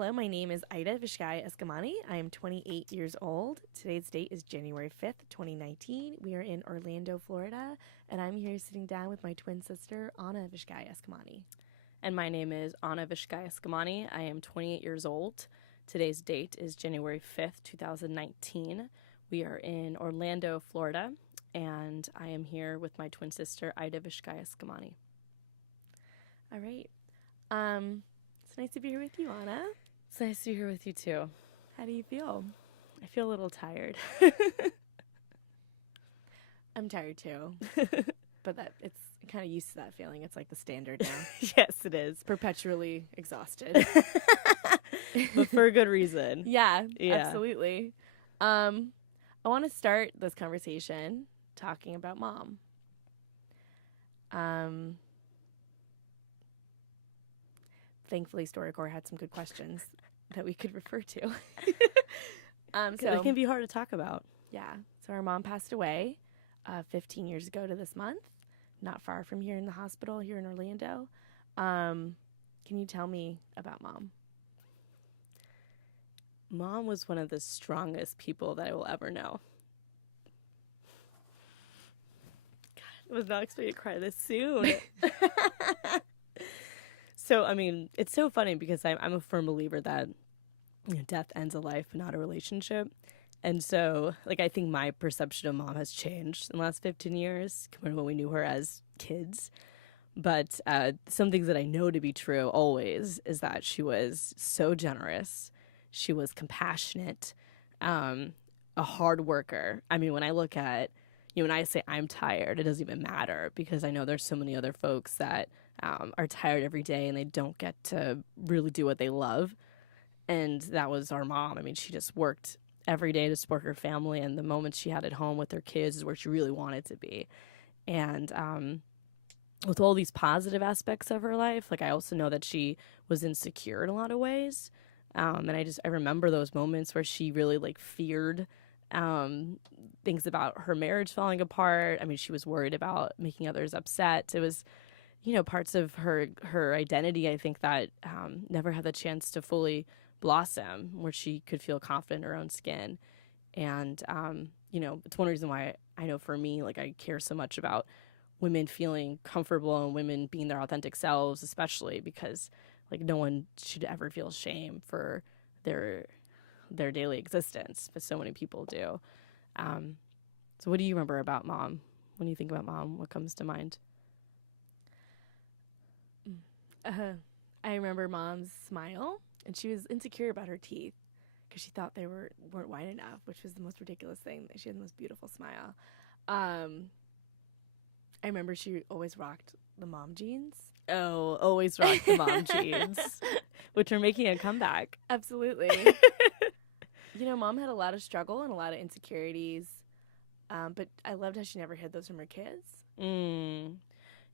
Hello, my name is Ida Vishkai Eskamani. I am 28 years old. Today's date is January 5th, 2019. We are in Orlando, Florida, and I'm here sitting down with my twin sister, Anna Vishkai Eskamani. And my name is Anna Vishkai Eskamani. I am 28 years old. Today's date is January 5th, 2019. We are in Orlando, Florida, and I am here with my twin sister, Ida Vishkai Eskamani. All right. It's nice to be here with you, Anna. It's nice to be here with you, too. How do you feel? I feel a little tired. I'm tired, too. But it's kind of used to that feeling. It's like the standard now. Yes, it is. Perpetually exhausted. But for a good reason. Yeah, absolutely. I want to start this conversation talking about mom. Thankfully, StoryCorps had some good questions that we could refer to. So it can be hard to talk about. Yeah. So our mom passed away 15 years ago to this month, not far from here in the hospital here in Orlando. Can you tell me about mom? Mom was one of the strongest people that I will ever know. God, I was not expecting to cry this soon. So, I mean, it's so funny because I'm a firm believer that death ends a life, but not a relationship. And so, I think my perception of mom has changed in the last 15 years compared to when we knew her as kids. But some things that I know to be true always is that she was so generous. She was compassionate, a hard worker. I mean, when I look at, when I say I'm tired, it doesn't even matter because I know there's so many other folks that are tired every day and they don't get to really do what they love. And that was our mom. I mean, she just worked every day to support her family, and the moments she had at home with her kids is where she really wanted to be. And with all these positive aspects of her life, I also know that she was insecure in a lot of ways. And I remember those moments where she really feared things about her marriage falling apart. I mean, she was worried about making others upset. It was, parts of her identity, I think, that never had the chance to fully blossom, where she could feel confident in her own skin. And, it's one reason why I know for me, I care so much about women feeling comfortable and women being their authentic selves, especially because no one should ever feel shame for their daily existence, but so many people do. So what do you remember about mom? When you think about mom, what comes to mind? I remember mom's smile, and she was insecure about her teeth because she thought they weren't white enough, which was the most ridiculous thing. She had the most beautiful smile. I remember she always rocked the mom jeans. Oh, always rock the mom jeans, which are making a comeback. Absolutely. Mom had a lot of struggle and a lot of insecurities, but I loved how she never hid those from her kids.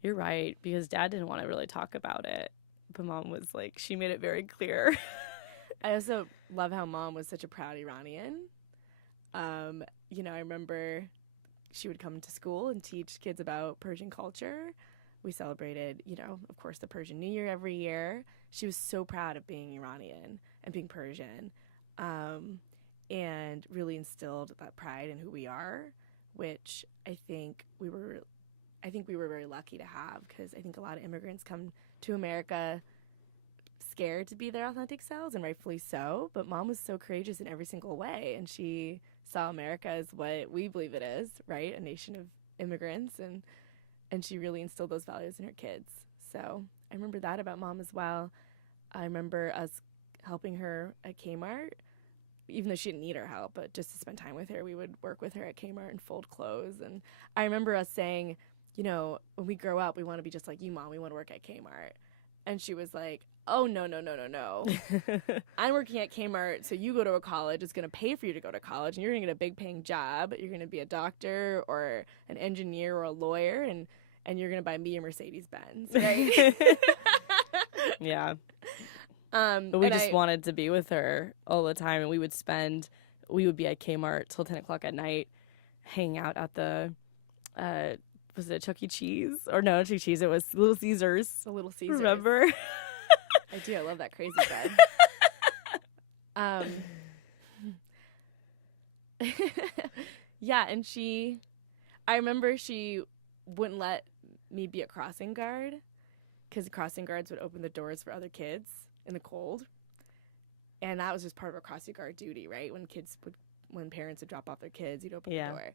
You're right, because Dad didn't want to really talk about it, but Mom was she made it very clear. I also love how Mom was such a proud Iranian. I remember she would come to school and teach kids about Persian culture. We celebrated, of course, the Persian New Year every year. She was so proud of being Iranian and being Persian, and really instilled that pride in who we are, which I think we were very lucky to have, because I think a lot of immigrants come to America scared to be their authentic selves, and rightfully so. But Mom was so courageous in every single way, and she saw America as what we believe it is, right? A nation of immigrants, and she really instilled those values in her kids. So I remember that about Mom as well. I remember us helping her at Kmart, even though she didn't need our help, but just to spend time with her. We would work with her at Kmart and fold clothes. And I remember us saying, when we grow up, we want to be just like you, Mom. We want to work at Kmart. And she was like, oh, no. I'm working at Kmart, so you go to a college. It's going to pay for you to go to college, and you're going to get a big paying job. You're going to be a doctor or an engineer or a lawyer, and you're going to buy me a Mercedes-Benz, right? Yeah. But we just wanted to be with her all the time, and we would be at Kmart till 10 o'clock at night, hanging out at the, was it Chuck E. Cheese? Or no, Chuck E. Cheese, it was Little Caesars. A Little Caesars. Remember? I do. I love that crazy bread. Um, yeah, and I remember she wouldn't let me be a crossing guard because crossing guards would open the doors for other kids in the cold. And that was just part of a crossing guard duty, right? When parents would drop off their kids, you'd open the door.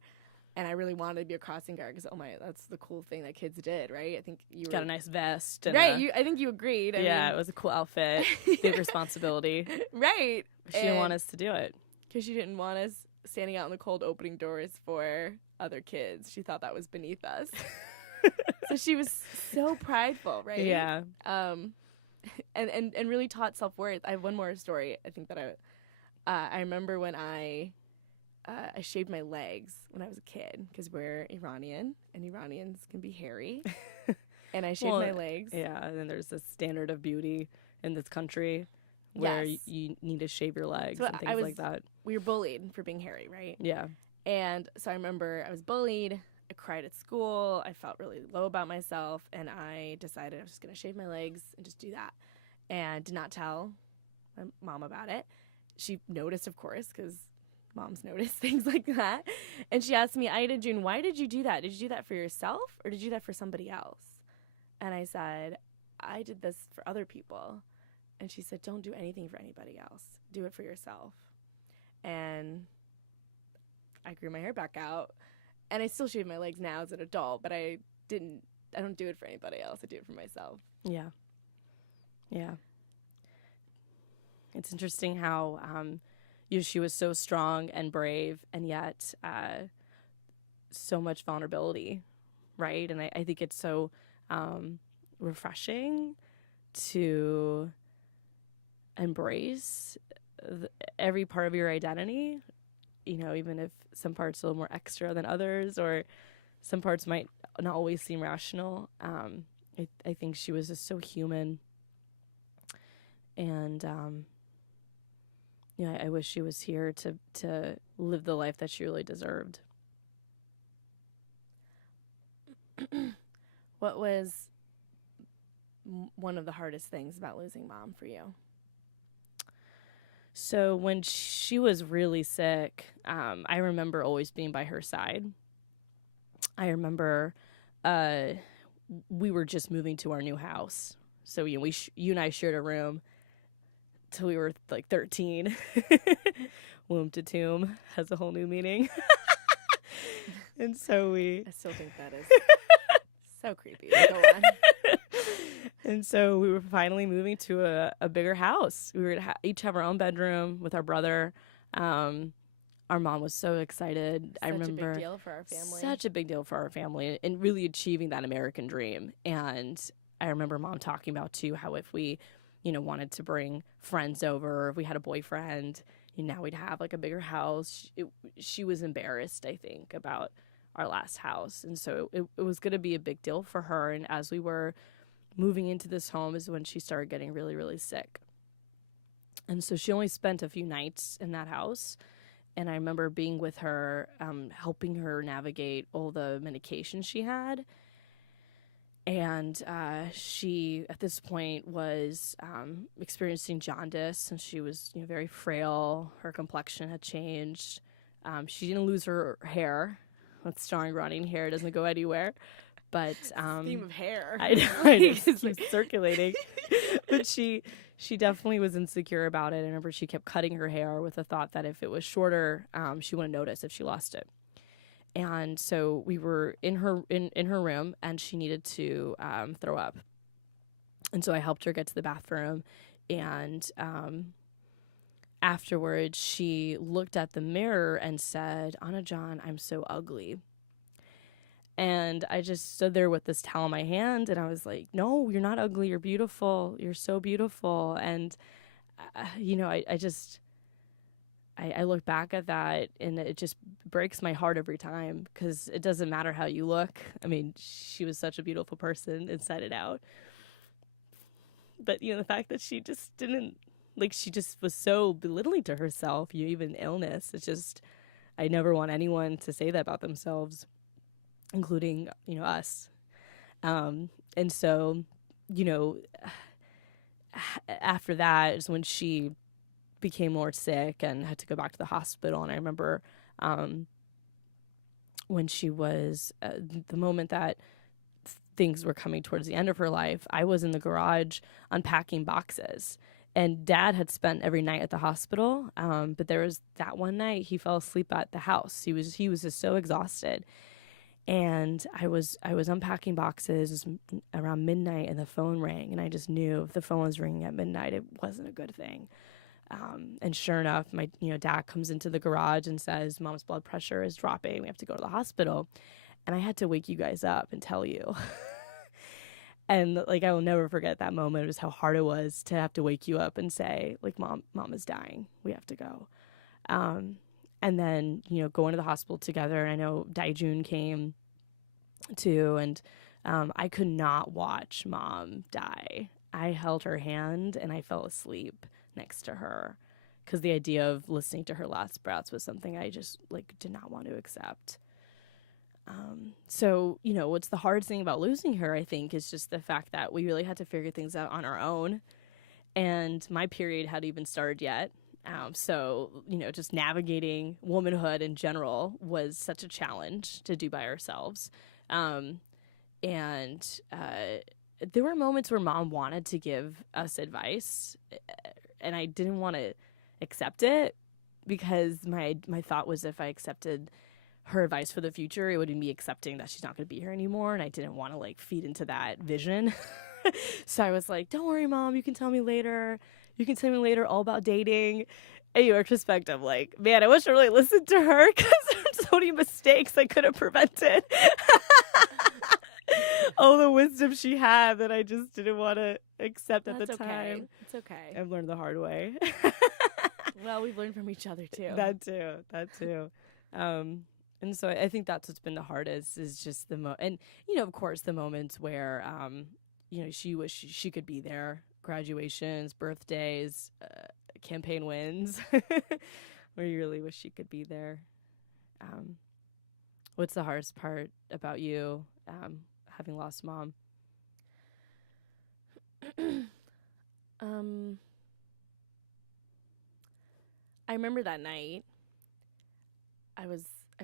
And I really wanted to be a crossing guard because, that's the cool thing that kids did, right? I think you got a nice vest. And right. I think you agreed. I mean, it was a cool outfit. Big responsibility. Right. She didn't want us to do it. Because she didn't want us standing out in the cold opening doors for other kids. She thought that was beneath us. So she was so prideful, right? Yeah. And really taught self-worth. I have one more story. I think that I remember when I shaved my legs when I was a kid because we're Iranian and Iranians can be hairy. And I shaved my legs. Yeah, and then there's this standard of beauty in this country where you need to shave your legs and things like that. We were bullied for being hairy, right? Yeah. And so I remember I was bullied. I cried at school. I felt really low about myself. And I decided I was just going to shave my legs and just do that. And did not tell my mom about it. She noticed, of course, because moms notice things like that. And she asked me, Ida June, why did you do that? Did you do that for yourself or did you do that for somebody else? And I said, I did this for other people. And she said, don't do anything for anybody else. Do it for yourself. And I grew my hair back out. And I still shave my legs now as an adult, but I don't do it for anybody else. I do it for myself. Yeah. Yeah. It's interesting how she was so strong and brave and yet so much vulnerability, right? And I think it's so refreshing to embrace every part of your identity, even if some parts are a little more extra than others or some parts might not always seem rational. I think she was just so human. And, I wish she was here to live the life that she really deserved. What was one of the hardest things about losing mom for you? So when she was really sick, I remember always being by her side. I remember we were just moving to our new house. So you and I shared a room till we were like 13. Womb to tomb has a whole new meaning. And so I still think that is so creepy. Go on. And so we were finally moving to a bigger house. We were to each have our own bedroom with our brother. Our mom was so excited. I remember such a big deal for our family. Such a big deal for our family and really achieving that American dream. And I remember mom talking about too how if we wanted to bring friends over, or if we had a boyfriend, now we'd have like a bigger house. She was embarrassed, I think, about our last house. And so it was going to be a big deal for her. And as we were moving into this home is when she started getting really, really sick. And so she only spent a few nights in that house. And I remember being with her, helping her navigate all the medication she had. And she, at this point, was experiencing jaundice, and she was very frail. Her complexion had changed. She didn't lose her hair. That's strong running hair. Doesn't go anywhere. But theme of hair. I know. It keeps circulating. But she definitely was insecure about it. I remember she kept cutting her hair with the thought that if it was shorter, she wouldn't notice if she lost it. And so we were in her room, and she needed to throw up. And so I helped her get to the bathroom. And afterwards, she looked at the mirror and said, "Anna John, I'm so ugly." And I just stood there with this towel in my hand, and I was like, "No, you're not ugly. You're beautiful. You're so beautiful." And, I look back at that, and it just breaks my heart every time because it doesn't matter how you look. I mean, she was such a beautiful person inside and out. But, the fact that she just didn't, she just was so belittling to herself, even illness. It's just, I never want anyone to say that about themselves, including, us. And so, after that is when she became more sick and had to go back to the hospital. And I remember when she was the moment that things were coming towards the end of her life, I was in the garage unpacking boxes. And Dad had spent every night at the hospital, but there was that one night he fell asleep at the house. He was just so exhausted. And I was unpacking boxes around midnight, and the phone rang, and I just knew if the phone was ringing at midnight, it wasn't a good thing. And sure enough, my dad comes into the garage and says, "Mom's blood pressure is dropping. We have to go to the hospital." And I had to wake you guys up and tell you. And like I will never forget that moment. It was how hard it was to have to wake you up and say, like, mom is dying. We have to go. And then, going to the hospital together. And I know Daijun came too, and I could not watch Mom die. I held her hand and I fell asleep next to her because the idea of listening to her last breaths was something I just did not want to accept. So, what's the hardest thing about losing her, I think, is just the fact that we really had to figure things out on our own. And my period hadn't even started yet. So, just navigating womanhood in general was such a challenge to do by ourselves. And there were moments where Mom wanted to give us advice, and I didn't want to accept it because my thought was if I accepted her advice for the future, it would be me accepting that she's not going to be here anymore, and I didn't want to feed into that vision. So I was like, "Don't worry, Mom, you can tell me later. You can tell me later all about dating." And in retrospect, I'm like, man, I wish I really listened to her because there's so many mistakes I could have prevented. All the wisdom she had that I just didn't want to accept at the time. Okay. It's okay. I've learned the hard way. Well, we've learned from each other too. That too. And so I think that's what's been the hardest is just and of course the moments where she wished she could be there, graduations, birthdays, campaign wins, where you really wish she could be there. What's the hardest part about you having lost Mom? I remember that night I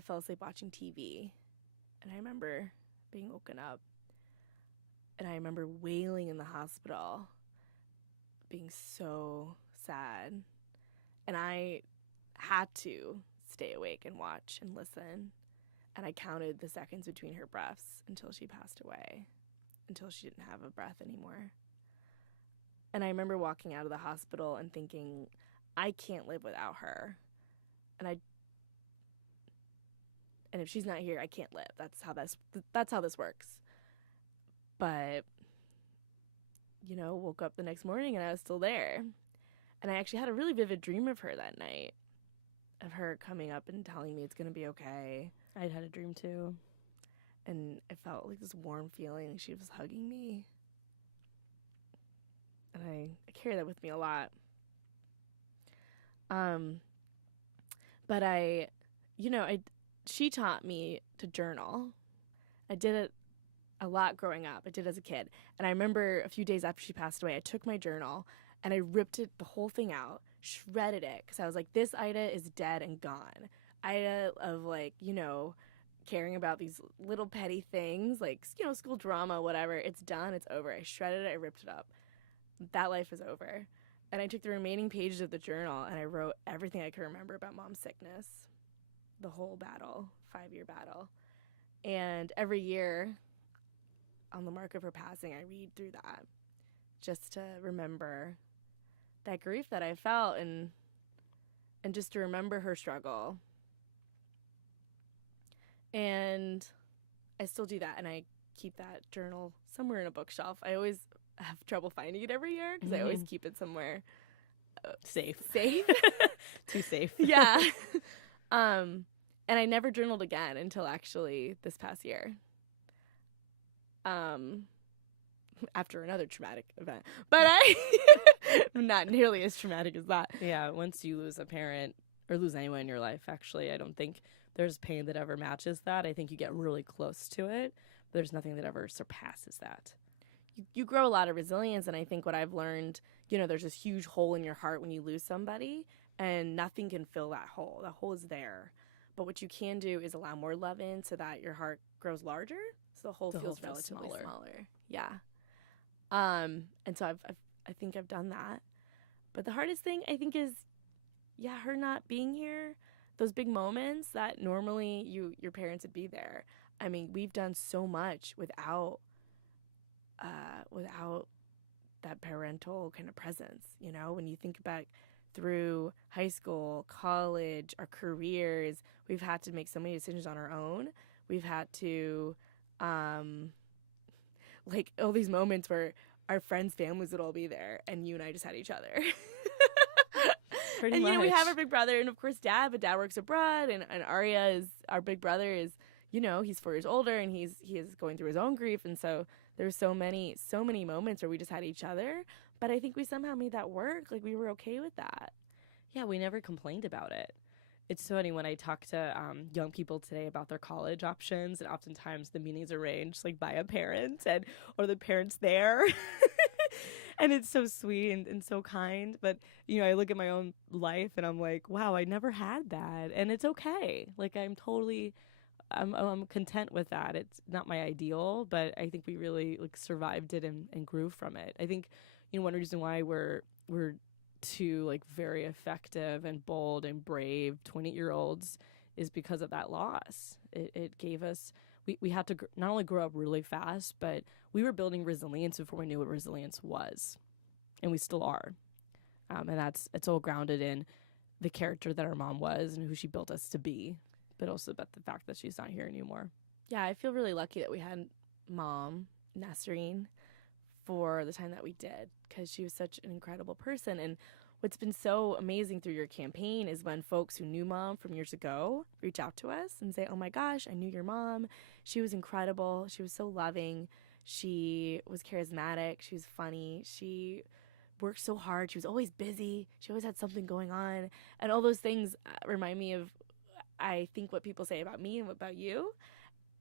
fell asleep watching TV, and I remember being woken up, and I remember wailing in the hospital, being so sad, and I had to stay awake and watch and listen, and I counted the seconds between her breaths until she passed away, until she didn't have a breath anymore. And I remember walking out of the hospital and thinking, I can't live without her, and if she's not here, I can't live. That's how this works. But woke up the next morning and I was still there. And I actually had a really vivid dream of her that night, of her coming up and telling me it's going to be okay. I'd had a dream too. And it felt like this warm feeling, like she was hugging me. And I carry that with me a lot. But she taught me to journal. I did it a lot growing up. I did it as a kid. And I remember a few days after she passed away, I took my journal and I ripped the whole thing out, shredded it, because I was like, this Ida is dead and gone. Ida of caring about these little petty things, school drama, whatever. It's done. It's over. I shredded it. I ripped it up. That life is over. And I took the remaining pages of the journal and I wrote everything I could remember about Mom's sickness. The whole battle, 5-year battle. And every year on the mark of her passing, I read through that just to remember that grief that I felt and just to remember her struggle. And I still do that, and I keep that journal somewhere in a bookshelf. I always have trouble finding it every year because I always keep it somewhere safe. Too safe. Yeah. And I never journaled again until actually this past year. After another traumatic event. But not nearly as traumatic as that. Yeah, once you lose a parent or lose anyone in your life, actually, I don't think there's pain that ever matches that. I think you get really close to it, but there's nothing that ever surpasses that. you grow a lot of resilience. And I think what I've learned, there's this huge hole in your heart when you lose somebody, and nothing can fill that hole. The hole is there. But what you can do is allow more love in so that your heart grows larger. So the hole feels relatively smaller. Yeah. And so I think I've done that. But the hardest thing I think is, her not being here. Those big moments that normally your parents would be there. I mean, we've done so much without that parental kind of presence. When you think back through high school, college, our careers, we've had to make so many decisions on our own. We've had to, like, all these moments where our friends' families would all be there, and you and I just had each other. Pretty and much. We have our big brother, and of course Dad, but Dad works abroad, and Arya is our big brother is, he's 4 years older, and he is going through his own grief, and so there's so many moments where we just had each other. But I think we somehow made that work. Like, we were okay with that. Yeah, we never complained about it. It's so funny when I talk to young people today about their college options, and oftentimes the meeting's arranged like by a parent or the parent's there. And it's so sweet and so kind. But, I look at my own life and I'm like, wow, I never had that. And it's okay. Like, I'm content with that. It's not my ideal, but I think we really like survived it and grew from it. I think, one reason why we're two like very effective and bold and brave 20-year-olds is because of that loss. It gave us, we had to not only grow up really fast, but we were building resilience before we knew what resilience was. And we still are. And it's all grounded in the character that our mom was and who she built us to be, but also about the fact that she's not here anymore. Yeah, I feel really lucky that we had Mom, Nasreen, for the time that we did, because she was such an incredible person. And what's been so amazing through your campaign is when folks who knew Mom from years ago reach out to us and say, oh my gosh, I knew your mom. She was incredible. She was so loving. She was charismatic. She was funny. She worked so hard. She was always busy. She always had something going on. And all those things remind me of, I think, what people say about me and about you.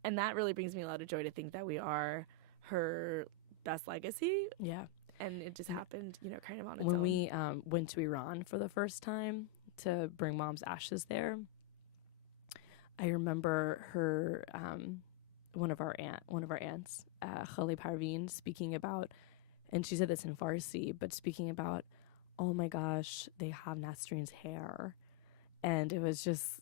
And that really brings me a lot of joy to think that we are her best legacy. Yeah. And it just happened, kind of on its own. When own. we went to Iran for the first time to bring Mom's ashes there, I remember her, one of our aunts, Khali Parveen, speaking about, and she said this in Farsi, but speaking about, oh my gosh, they have Nasreen's hair. And it was just,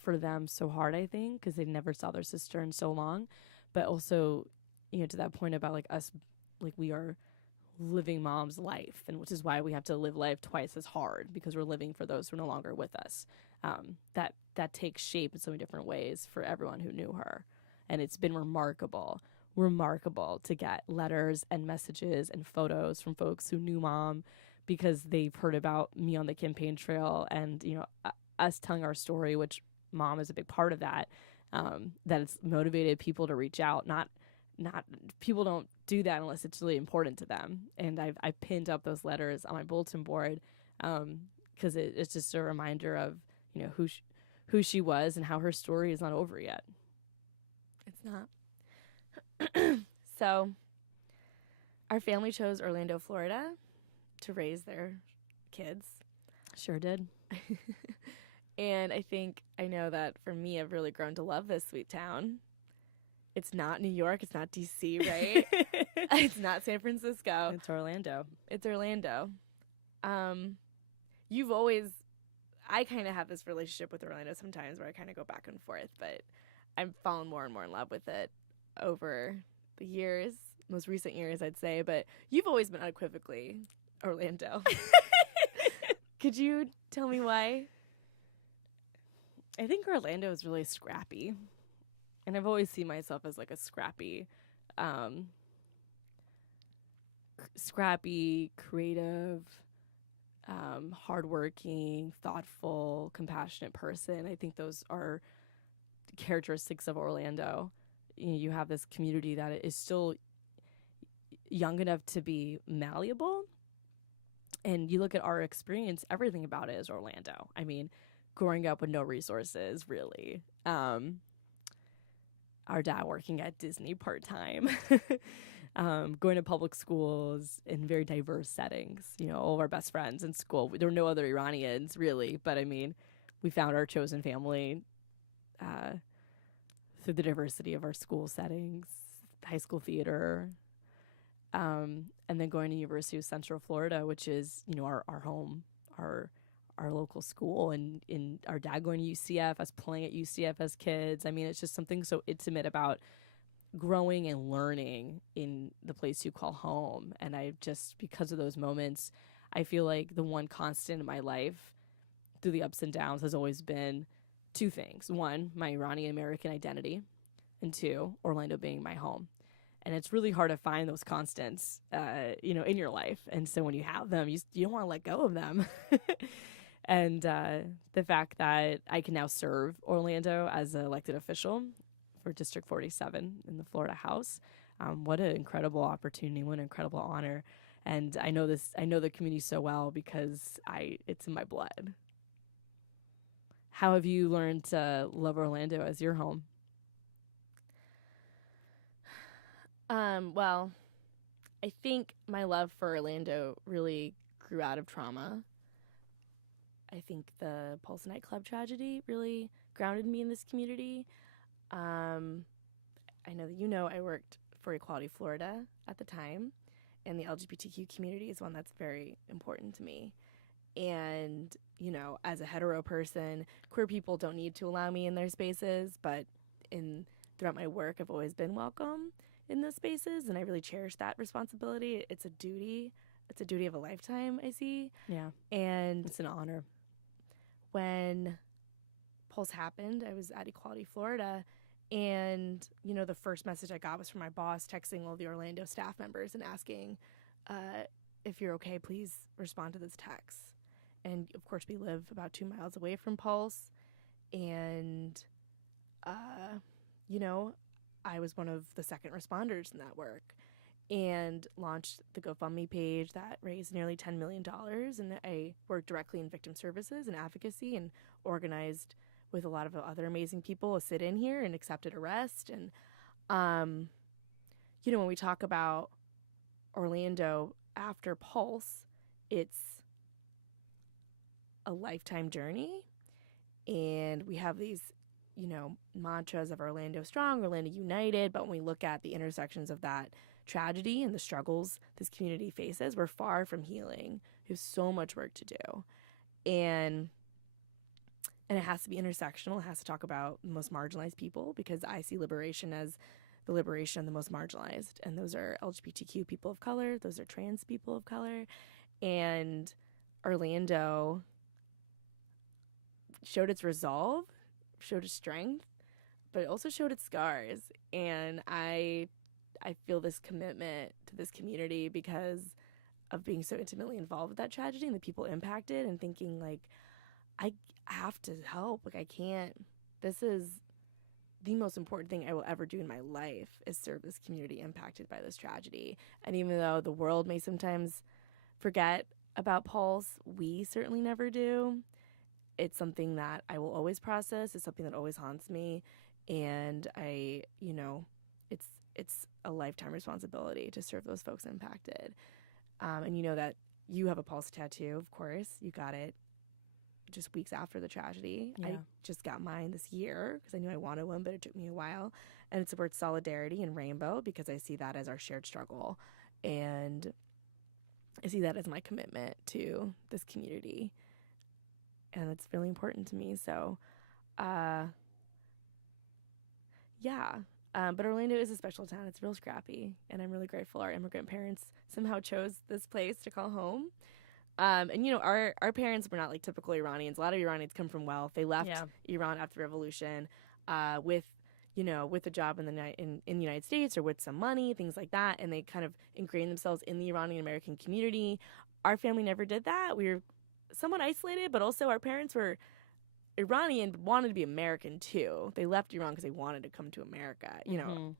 for them so hard, I think, because they never saw their sister in so long. But also, to that point about like us, like we are living Mom's life, and which is why we have to live life twice as hard, because we're living for those who are no longer with us. That takes shape in so many different ways for everyone who knew her. And it's been remarkable to get letters and messages and photos from folks who knew Mom, because they've heard about me on the campaign trail, and us telling our story, which Mom is a big part of that. That it's motivated people to reach out. Not people don't do that unless it's really important to them. And I pinned up those letters on my bulletin board because it's just a reminder of who she was and how her story is not over yet. It's not. So, our family chose Orlando, Florida, to raise their kids. Sure did. And I know that for me, I've really grown to love this sweet town. It's not New York. It's not D.C., right? It's not San Francisco. It's Orlando. It's Orlando. I kind of have this relationship with Orlando sometimes where I kind of go back and forth, but I've fallen more and more in love with it over the years, most recent years, I'd say. But you've always been unequivocally Orlando. Could you tell me why? I think Orlando is really scrappy. And I've always seen myself as like a scrappy, creative, hardworking, thoughtful, compassionate person. I think those are characteristics of Orlando. You have this community that is still young enough to be malleable. And you look at our experience, everything about it is Orlando. I mean, growing up with no resources, really. Our dad working at Disney part-time. going to public schools in very diverse settings. You know, all of our best friends in school, there were no other Iranians really, but I mean, we found our chosen family through the diversity of our school settings, high school theater, and then going to University of Central Florida, which is, you know, our home, our local school, and in our dad going to UCF, us playing at UCF as kids. I mean, it's just something so intimate about growing and learning in the place you call home. And I just, because of those moments, I feel like the one constant in my life through the ups and downs has always been two things. One, my Iranian American identity, and two, Orlando being my home. And it's really hard to find those constants, you know, in your life. And so when you have them, you don't want to let go of them. And the fact that I can now serve Orlando as an elected official for District 47 in the Florida House, what an incredible opportunity, what an incredible honor. And I know the community so well because it's in my blood. How have you learned to love Orlando as your home? Well, I think my love for Orlando really grew out of trauma. I think the Pulse nightclub tragedy really grounded me in this community. I know that you know I worked for Equality Florida at the time, and the LGBTQ community is one that's very important to me. And, you know, as a hetero person, queer people don't need to allow me in their spaces, but throughout my work, I've always been welcome in those spaces, and I really cherish that responsibility. It's a duty. It's a duty of a lifetime, I see. Yeah. And it's an honor. When Pulse happened, I was at Equality Florida, and, you know, the first message I got was from my boss texting all the Orlando staff members and asking, if you're okay, please respond to this text. And, of course, we live about 2 miles away from Pulse, and, you know, I was one of the second responders in that work and launched the GoFundMe page that raised nearly $10 million. And I worked directly in victim services and advocacy and organized with a lot of other amazing people a sit-in here and accepted arrest. And, you know, when we talk about Orlando after Pulse, it's a lifetime journey. And we have these, you know, mantras of Orlando Strong, Orlando United, but when we look at the intersections of that tragedy and the struggles this community faces, we're far from healing. We have so much work to do. And it has to be intersectional. It has to talk about the most marginalized people, because I see liberation as the liberation of the most marginalized. And those are LGBTQ people of color. Those are trans people of color. And Orlando showed its resolve, showed its strength, but it also showed its scars. And I feel this commitment to this community because of being so intimately involved with that tragedy and the people impacted, and thinking, like, I have to help. Like, I can't. This is the most important thing I will ever do in my life, is serve this community impacted by this tragedy. And even though the world may sometimes forget about Pulse, we certainly never do. It's something that I will always process. It's something that always haunts me. And I, you know, it's a lifetime responsibility to serve those folks impacted. And you know that you have a Pulse tattoo, of course. You got it just weeks after the tragedy. Yeah. I just got mine this year because I knew I wanted one, but it took me a while. And it's the word solidarity and rainbow, because I see that as our shared struggle. And I see that as my commitment to this community. And it's really important to me. So, yeah. But Orlando is a special town. It's real scrappy. And I'm really grateful our immigrant parents somehow chose this place to call home. And, you know, our parents were not like typical Iranians. A lot of Iranians come from wealth. They left Iran after the revolution with a job in the United States or with some money, things like that. And they kind of ingrained themselves in the Iranian American community. Our family never did that. We were somewhat isolated, but also our parents were Iranian but wanted to be American too. They left Iran because they wanted to come to America. You know,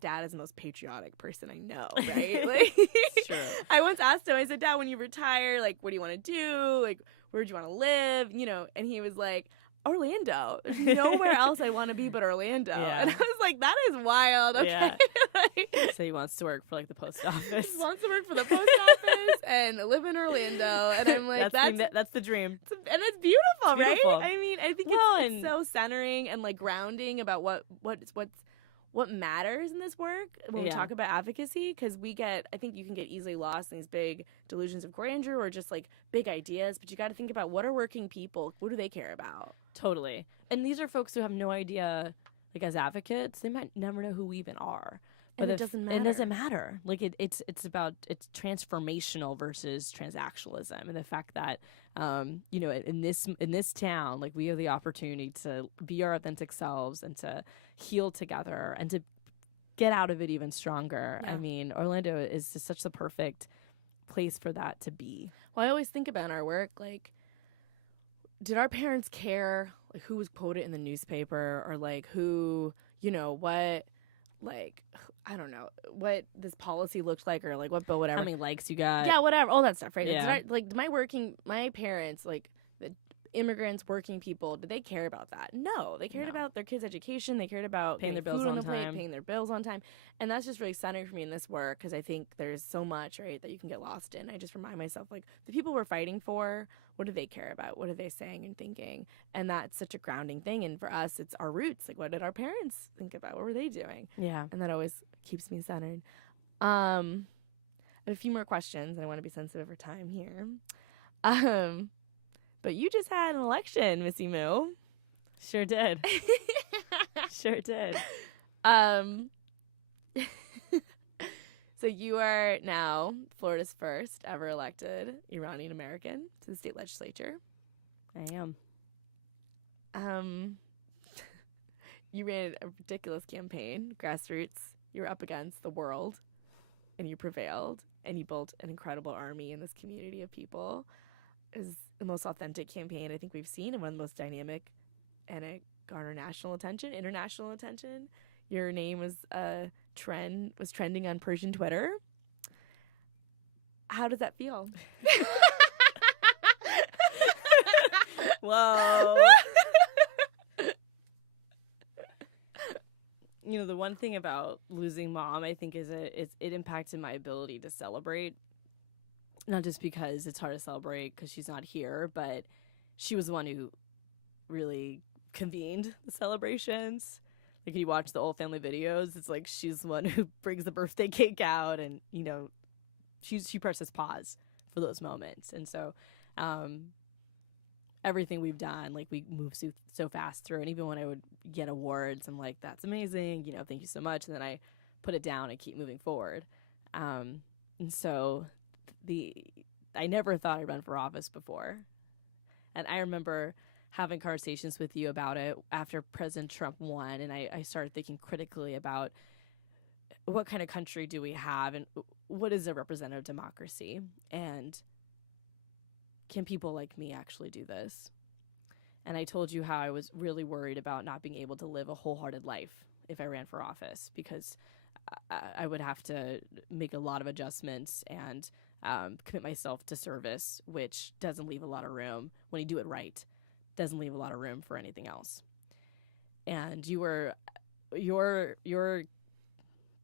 Dad is the most patriotic person I know, right? Like, It's true. I once asked him, I said, Dad, when you retire, like, what do you want to do? Like, where do you want to live? You know, and he was like, Orlando. There's nowhere else I want to be but Orlando. Yeah. And I was like, that is wild. Okay. Yeah. Like, So he wants to work for like the post office. he wants to work for the post office and live in Orlando. And I'm like, that's the dream. and it's beautiful, It's beautiful. right? I mean, I think it's so centering and like grounding about what matters in this work when we talk about advocacy, because I think you can get easily lost in these big delusions of grandeur or just like big ideas, but you got to think about what are working people, what do they care about? Totally. And these are folks who have no idea, like as advocates, they might never know who we even are. But And it doesn't matter. It doesn't matter. Like it's transformational versus transactionalism, and the fact that in this town, like we have the opportunity to be our authentic selves and to heal together and to get out of it even stronger. Yeah. I mean, Orlando is just such the perfect place for that to be. Well, I always think about in our work, like, did our parents care like who was quoted in the newspaper or like who, what, like, I don't know, what this policy looked like or like what bill, whatever. How many likes you got? Yeah, whatever, all that stuff, right? Yeah. My parents, like the immigrants, working people, did they care about that? No, they cared about their kids' education. They cared about Paying their getting bills food on on the plate, time. paying their bills on time, and that's just really centering for me in this work because I think there's so much, right, that you can get lost in. I just remind myself, like, the people we're fighting for, what do they care about? What are they saying and thinking? And that's such a grounding thing. And for us, it's our roots. Like, what did our parents think about? What were they doing? Yeah. And that always keeps me centered. I have a few more questions, and I want to be sensitive for time here. But you just had an election, Missy Moo. Sure did. Sure did. So you are now Florida's first ever elected Iranian American to the state legislature. I am. You ran a ridiculous campaign, grassroots. You were up against the world, and you prevailed, and you built an incredible army in this community of people. It was the most authentic campaign I think we've seen, and one of the most dynamic, and it garnered national attention, international attention. Your name was trending on Persian Twitter. How does that feel? Whoa. The one thing about losing mom, I think, is it impacted my ability to celebrate. Not just because it's hard to celebrate because she's not here, but she was the one who really convened the celebrations. Like, if you watch the old family videos, it's like she's the one who brings the birthday cake out, and she presses pause for those moments. And so everything we've done, like, we move so fast through. And even when I would get awards, I'm like, that's amazing, thank you so much. And then I put it down and keep moving forward. And so I never thought I'd run for office before. And I remember having conversations with you about it after President Trump won, and I started thinking critically about what kind of country do we have and what is a representative democracy, and can people like me actually do this? And I told you how I was really worried about not being able to live a wholehearted life if I ran for office, because I would have to make a lot of adjustments and commit myself to service, which doesn't leave a lot of room when you do it right. Doesn't leave a lot of room for anything else. And your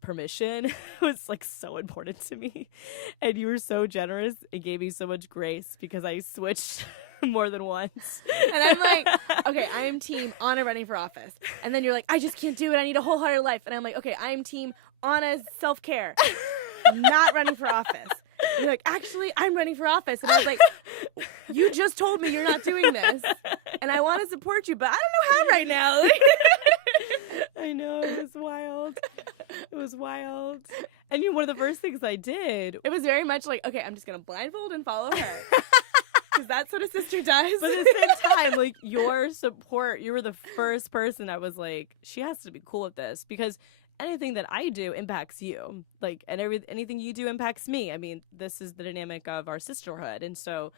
permission was like so important to me, and you were so generous and gave me so much grace because I switched more than once. And I'm like, okay, I am team Anna running for office. And then you're like, I just can't do it. I need a wholehearted life. And I'm like, okay, I am team Anna's self-care, not running for office. And you're like, actually, I'm running for office. And I was like, you just told me you're not doing this, and I want to support you, but I don't know how right now. I know, it was wild. It was wild. And one of the first things I did, it was very much like, okay, I'm just going to blindfold and follow her. Because that's what a sister does. But at the same time, like, your support, you were the first person I was like, she has to be cool with this, because anything that I do impacts you. Like, and anything you do impacts me. I mean, this is the dynamic of our sisterhood. And so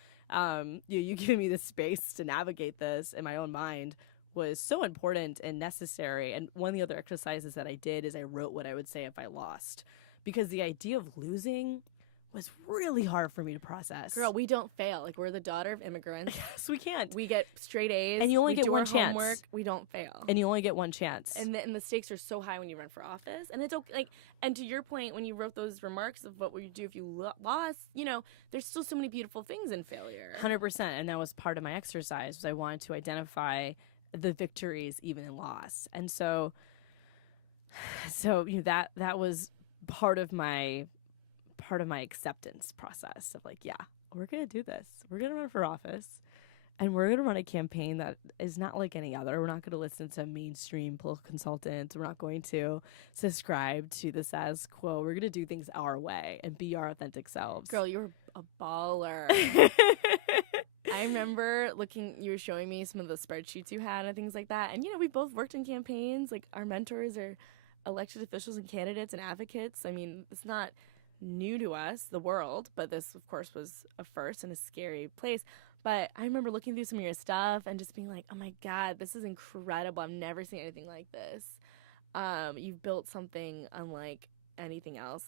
you giving me the space to navigate this in my own mind was so important and necessary. And one of the other exercises that I did is I wrote what I would say if I lost. Because the idea of losing was really hard for me to process. Girl, we don't fail. Like, we're the daughter of immigrants. Yes, we can't. We get straight A's. And you only we get do one our chance. homework. We don't fail. And you only get one chance. And the stakes are so high when you run for office. And it's okay. Like, and to your point, when you wrote those remarks of what would you do if you lost, you know, there's still so many beautiful things in failure. 100%. And that was part of my exercise, was I wanted to identify the victories even in loss. And so you know, that was part of my acceptance process of like, yeah, we're going to do this. We're going to run for office, and we're going to run a campaign that is not like any other. We're not going to listen to mainstream political consultants. We're not going to subscribe to the status quo. We're going to do things our way and be our authentic selves. Girl, you were a baller. I remember you were showing me some of the spreadsheets you had and things like that. And, you know, we both worked in campaigns. Like, our mentors are elected officials and candidates and advocates. I mean, it's not new to us, the world, but this, of course, was a first and a scary place. But I remember looking through some of your stuff and just being like, oh my God, this is incredible. I've never seen anything like this. You've built something unlike anything else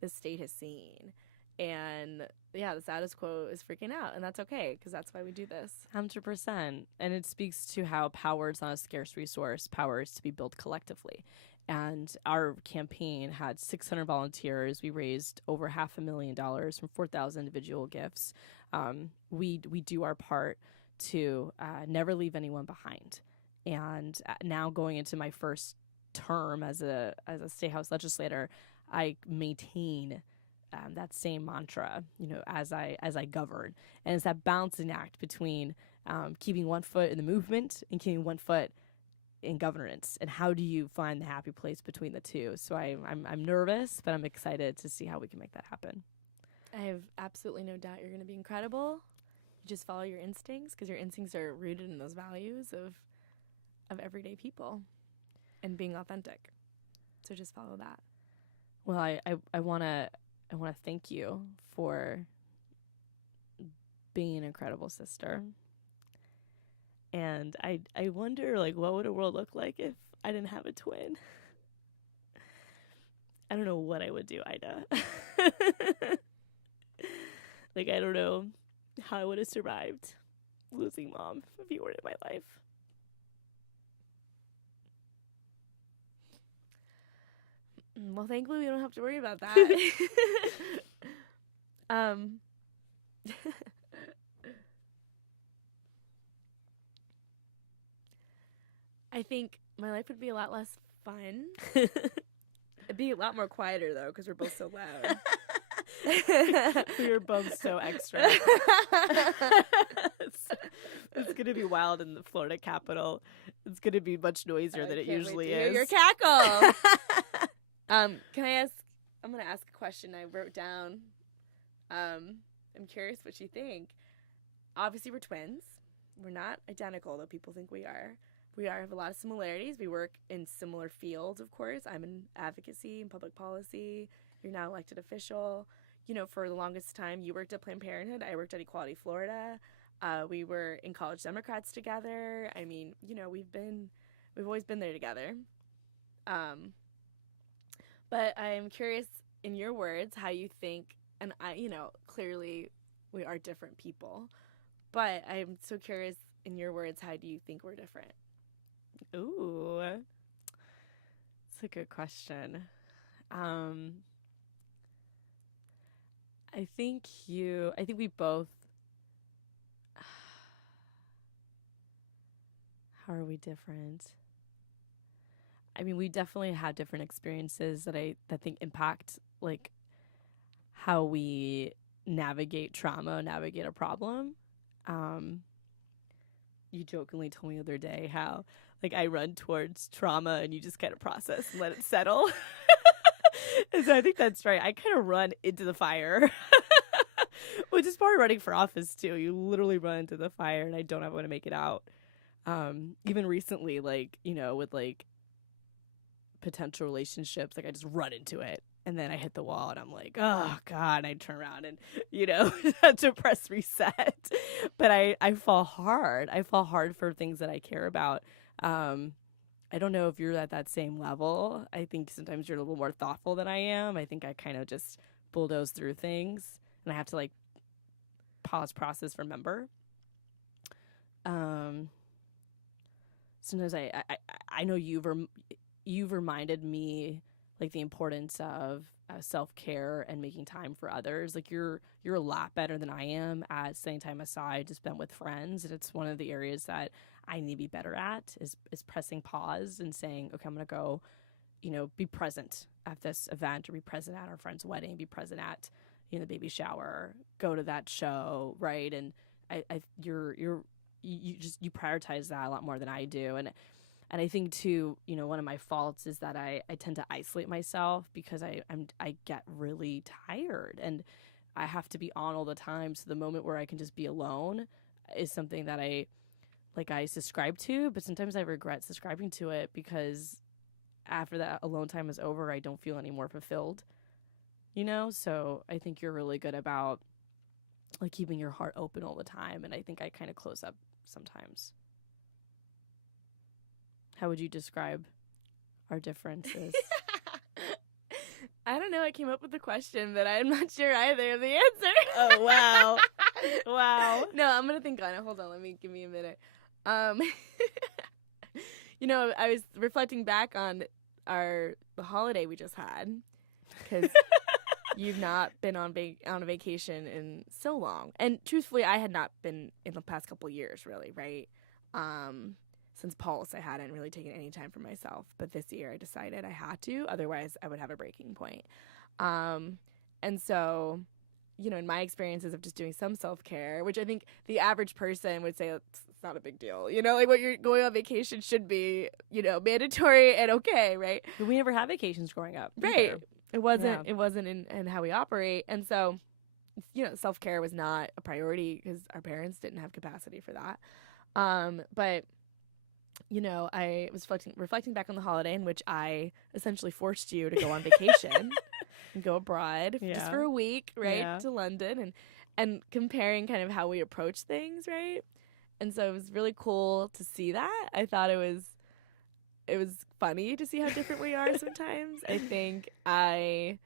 the state has seen. And yeah, the status quo is freaking out, and that's okay, because that's why we do this. 100%. And it speaks to how power is not a scarce resource. Power is to be built collectively. And our campaign had 600 volunteers. We raised over $500,000 from 4,000 individual gifts. We do our part to never leave anyone behind. And now going into my first term as a State House legislator, I maintain that same mantra, you know, as I govern. And it's that balancing act between keeping one foot in the movement and keeping one foot in governance. And how do you find the happy place between the two? So I'm nervous, but I'm excited to see how we can make that happen. I have absolutely no doubt you're going to be incredible. You just follow your instincts, because your instincts are rooted in those values of everyday people and being authentic. So just follow that. Well, I want to thank you for being an incredible sister. And I wonder, like, what would a world look like if I didn't have a twin? I don't know what I would do, Ida. Like, I don't know how I would have survived losing Mom if you weren't in my life. Well, thankfully, we don't have to worry about that. I think my life would be a lot less fun. It'd be a lot more quieter, though, because we're both so loud. We were both so extra. It's going to be wild in the Florida Capitol. It's going to be much noisier than it usually is. Your cackle. Can I ask? I'm going to ask a question I wrote down. I'm curious what you think. Obviously, we're twins. We're not identical, though people think we are. We have a lot of similarities. We work in similar fields, of course. I'm in advocacy and public policy. You're now elected official. You know, for the longest time, you worked at Planned Parenthood. I worked at Equality Florida. We were in College Democrats together. I mean, you know, we've always been there together. But I'm curious, in your words, how you think, and clearly we are different people, but I'm so curious, in your words, how do you think we're different? Ooh, that's a good question. I think we both, how are we different? I mean, we definitely have different experiences that I think impact, like, how we navigate trauma, navigate a problem. You jokingly told me the other day how, like, I run towards trauma and you just kind of process and let it settle. And so I think that's right. I kind of run into the fire, which is part of running for office, too. You literally run into the fire, and I don't ever want to make it out. Even recently, like, you know, with, like, potential relationships, like, I just run into it. And then I hit the wall, and I'm like, oh, God. And I turn around and, you know, have to press reset. But I fall hard. I fall hard for things that I care about. I don't know if you're at that same level. I think sometimes you're a little more thoughtful than I am. I think I kind of just bulldoze through things, and I have to like pause, process, remember. Sometimes I know you've reminded me like the importance of self-care and making time for others. Like you're a lot better than I am at setting time aside to spend with friends, and it's one of the areas that I need to be better at is pressing pause and saying, okay, I'm gonna go, be present at this event, or be present at our friend's wedding, be present at the baby shower, go to that show, right? And you prioritize that a lot more than I do, and I think too, one of my faults is that I tend to isolate myself because I get really tired and I have to be on all the time. So the moment where I can just be alone is something that I subscribe to, but sometimes I regret subscribing to it because after that alone time is over, I don't feel any more fulfilled, So I think you're really good about like keeping your heart open all the time. And I think I kind of close up sometimes. How would you describe our differences? I don't know. I came up with the question, but I'm not sure either of the answer. Oh, wow. Wow. No, I'm going to think on it. Hold on. Give me a minute. I was reflecting back on the holiday we just had because you've not been on a vacation in so long. And truthfully, I had not been in the past couple years, really, right? Since Pulse, I hadn't really taken any time for myself. But this year I decided I had to. Otherwise, I would have a breaking point. And so, in my experiences of just doing some self-care, which I think the average person would say it's not a big deal. Like what you're going on vacation should be, mandatory and okay, right? But we never had vacations growing up. Right. Either. It wasn't in how we operate. And so, self-care was not a priority because our parents didn't have capacity for that. But I was reflecting back on the holiday in which I essentially forced you to go on vacation and go abroad just for a week, right, to London, and comparing kind of how we approach things, right? And so it was really cool to see that. I thought it was funny to see how different we are sometimes. I think I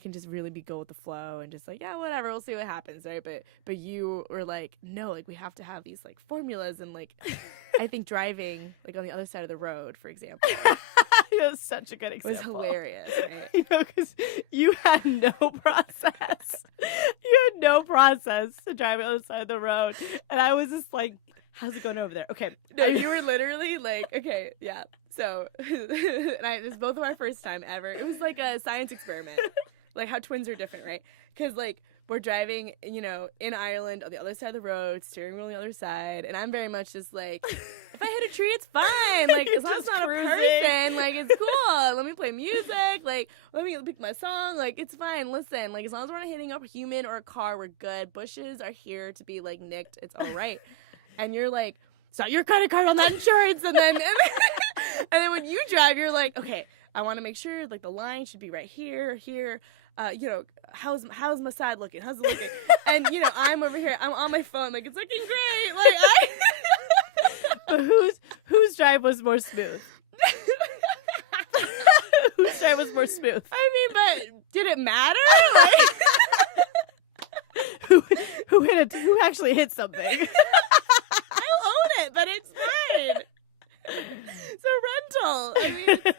can just really go with the flow and just like, yeah, whatever, we'll see what happens, right? But you were like, no, like we have to have these like formulas and like I think driving like on the other side of the road, for example. It was such a good example. Was hilarious, right? Because you had no process. You had no process to drive on the other side of the road. And I was just like, how's it going over there? Okay. No, you were literally like, okay, yeah. So, this is both of our first time ever. It was like a science experiment. Like how twins are different, right? Because like we're driving, in Ireland on the other side of the road, steering wheel on the other side, and I'm very much just like, if I hit a tree, it's fine. Like as long as it's not cruising. A person, like it's cool. Let me play music. Like let me pick my song. Like it's fine. Listen, like as long as we're not hitting a human or a car, we're good. Bushes are here to be like nicked. It's all right. And you're like, it's not your credit card on that insurance. And then when you drive, you're like, okay, I want to make sure like the line should be right here. How's my side looking? How's it looking? And I'm over here. I'm on my phone. Like it's looking great. Like But whose drive was more smooth? Whose drive was more smooth? I mean, but did it matter? Like, who actually hit something? I'll own it, but it's fine. It's a rental. I mean, it's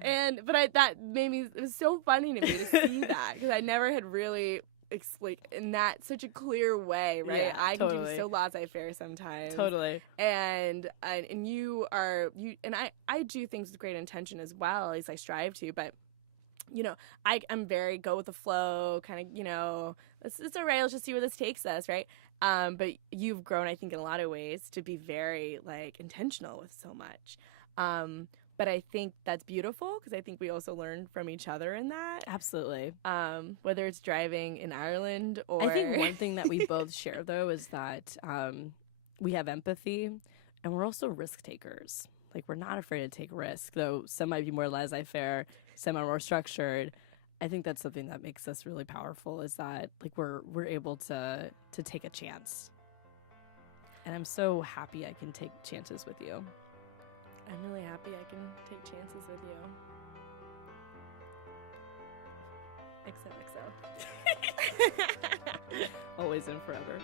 fine. But that made me. It was so funny to me to see that because I never had really explained in that such a clear way, right? Yeah, I totally. can be so laissez-faire sometimes. Totally. And you and I do things with great intention as well, at least I strive to, but. I'm very go with the flow, kind of, it's all right, let's just see where this takes us, right? But you've grown, I think, in a lot of ways to be very, like, intentional with so much. But I think that's beautiful because I think we also learn from each other in that. Absolutely. Whether it's driving in Ireland or... I think one thing that we both share, though, is that we have empathy and we're also risk takers. Like, we're not afraid to take risk, though some might be more laissez-faire, some are more structured. I think that's something that makes us really powerful is that, like, we're able to take a chance. And I'm so happy I can take chances with you. I'm really happy I can take chances with XOXO. Always and forever.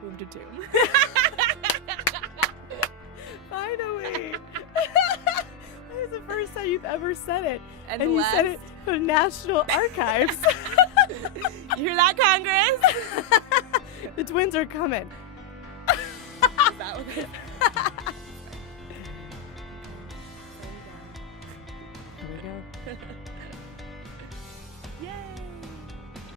Boom to tomb. Finally. That was the first time you've ever said it. And you said it from National Archives. You hear that, Congress? The twins are coming. Is that what it Here we go. Yay!